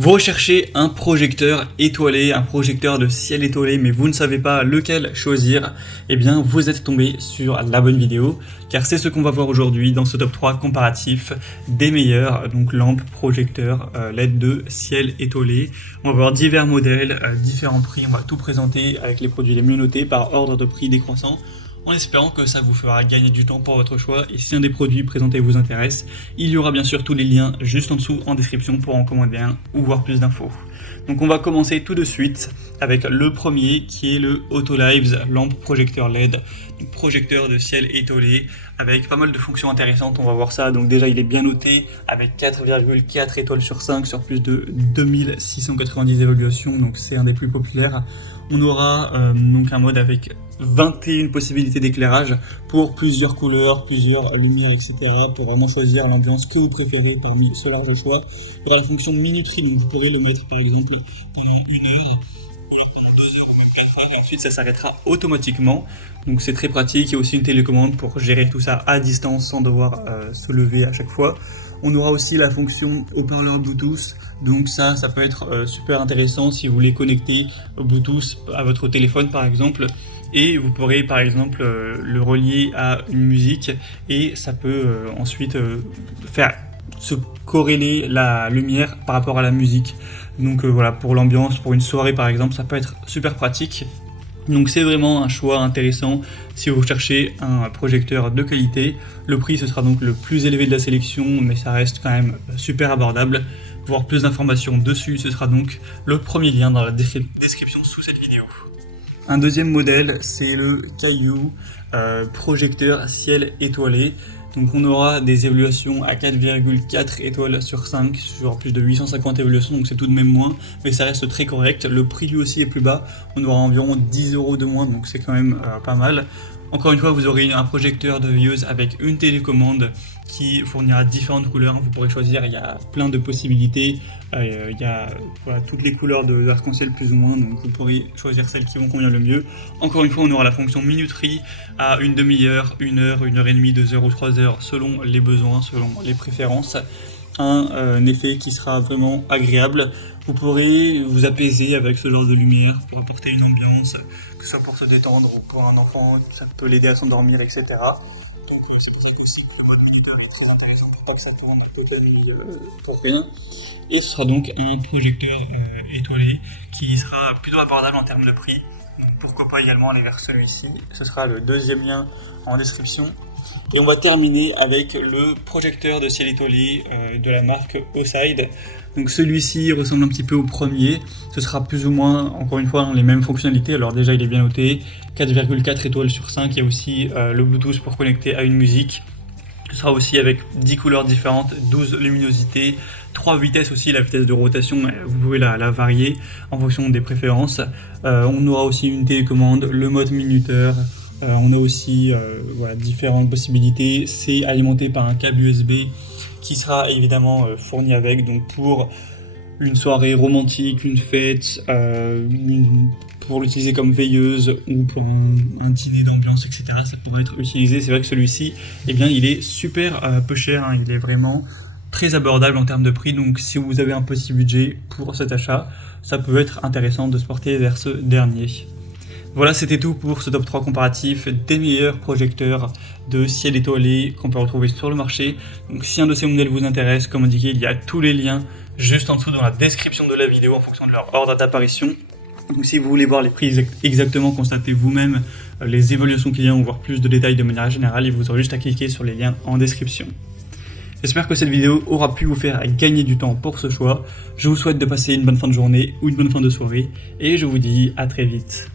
Vous recherchez un projecteur étoilé, un projecteur de ciel étoilé, mais vous ne savez pas lequel choisir, eh bien vous êtes tombé sur la bonne vidéo, car c'est ce qu'on va voir aujourd'hui dans ce top 3 comparatif des meilleures lampes projecteurs LED de ciel étoilé. On va voir divers modèles, différents prix, on va tout présenter avec les produits les mieux notés par ordre de prix décroissant, en espérant que ça vous fera gagner du temps pour votre choix. Et si un des produits présentés vous intéresse, il y aura bien sûr tous les liens juste en dessous en description pour en commander un ou voir plus d'infos. Donc on va commencer tout de suite avec le premier qui est le Autolives lampe projecteur LED, donc projecteur de ciel étoilé avec pas mal de fonctions intéressantes, on va voir ça. Donc déjà il est bien noté avec 4,4 étoiles sur 5 sur plus de 2690 évaluations, donc c'est un des plus populaires. On aura donc un mode avec 21 possibilités d'éclairage pour plusieurs couleurs, plusieurs lumières, etc. pour vraiment choisir l'ambiance que vous préférez parmi ce large choix. Il y aura la fonction de minuterie, donc vous pourrez le mettre par exemple pendant 1 heure, ou alors pendant 2 heures ou même 4 heures, et ensuite ça s'arrêtera automatiquement. Donc c'est très pratique. Il y a aussi une télécommande pour gérer tout ça à distance sans devoir se lever à chaque fois. On aura aussi la fonction haut-parleur Bluetooth, donc ça peut être super intéressant si vous voulez connecter Bluetooth à votre téléphone par exemple, et vous pourrez par exemple le relier à une musique et ça peut ensuite faire se corréler la lumière par rapport à la musique. Donc voilà, pour l'ambiance, pour une soirée par exemple, ça peut être super pratique. Donc c'est vraiment un choix intéressant si vous cherchez un projecteur de qualité. Le prix ce sera donc le plus élevé de la sélection, mais ça reste quand même super abordable. Pour voir plus d'informations dessus, ce sera donc le premier lien dans la description sous cette vidéo. Un deuxième modèle, c'est le Caillou projecteur ciel étoilé. Donc on aura des évaluations à 4,4 étoiles sur 5 sur plus de 850 évaluations, donc c'est tout de même moins, mais ça reste très correct. Le prix lui aussi est plus bas, on aura environ 10 € de moins, donc c'est quand même pas mal. Encore une fois, vous aurez un projecteur de veilleuse avec une télécommande qui fournira différentes couleurs. Vous pourrez choisir, il y a plein de possibilités. Il y a toutes les couleurs de l'arc-en-ciel plus ou moins, donc vous pourrez choisir celles qui vont convenir le mieux. Encore une fois, on aura la fonction minuterie à une demi-heure, 1 heure, 1 heure et demie, 2 heures ou 3 heures selon les besoins, selon les préférences. Un effet qui sera vraiment agréable. Vous pourrez vous apaiser avec ce genre de lumière pour apporter une ambiance, que ce soit pour se détendre ou pour un enfant, ça peut l'aider à s'endormir, etc. Donc c'est pour ça que aussi le mode minuteur est très intéressant pour pas que ça tourne totalement pour rien. Et ce sera donc un projecteur étoilé qui sera plutôt abordable en termes de prix. Donc pourquoi pas également aller vers celui-ci. Ce sera le deuxième lien en description. Et on va terminer avec le projecteur de ciel étoilé de la marque Oside. Donc celui-ci ressemble un petit peu au premier. Ce sera plus ou moins, encore une fois, les mêmes fonctionnalités. Alors déjà, il est bien noté, 4,4 étoiles sur 5. Il y a aussi le Bluetooth pour connecter à une musique. Ce sera aussi avec 10 couleurs différentes, 12 luminosités, 3 vitesses aussi. La vitesse de rotation, vous pouvez la varier en fonction des préférences. On aura aussi une télécommande, le mode minuteur. On a aussi différentes possibilités. C'est alimenté par un câble USB qui sera évidemment fourni avec. Donc pour une soirée romantique, une fête, pour l'utiliser comme veilleuse ou pour un dîner d'ambiance, etc. ça pourrait être utilisé. C'est vrai que celui-ci, il est super peu cher, hein. Il est vraiment très abordable en termes de prix. Donc si vous avez un petit budget pour cet achat, ça peut être intéressant de se porter vers ce dernier. Voilà, c'était tout pour ce top 3 comparatif des meilleurs projecteurs de ciel étoilé qu'on peut retrouver sur le marché. Donc si un de ces modèles vous intéresse, comme indiqué, il y a tous les liens juste en dessous dans la description de la vidéo en fonction de leur ordre d'apparition. Donc si vous voulez voir les prix exactement, constatez vous-même les évaluations clients ou voir plus de détails de manière générale, il vous aurez juste à cliquer sur les liens en description. J'espère que cette vidéo aura pu vous faire gagner du temps pour ce choix. Je vous souhaite de passer une bonne fin de journée ou une bonne fin de soirée et je vous dis à très vite.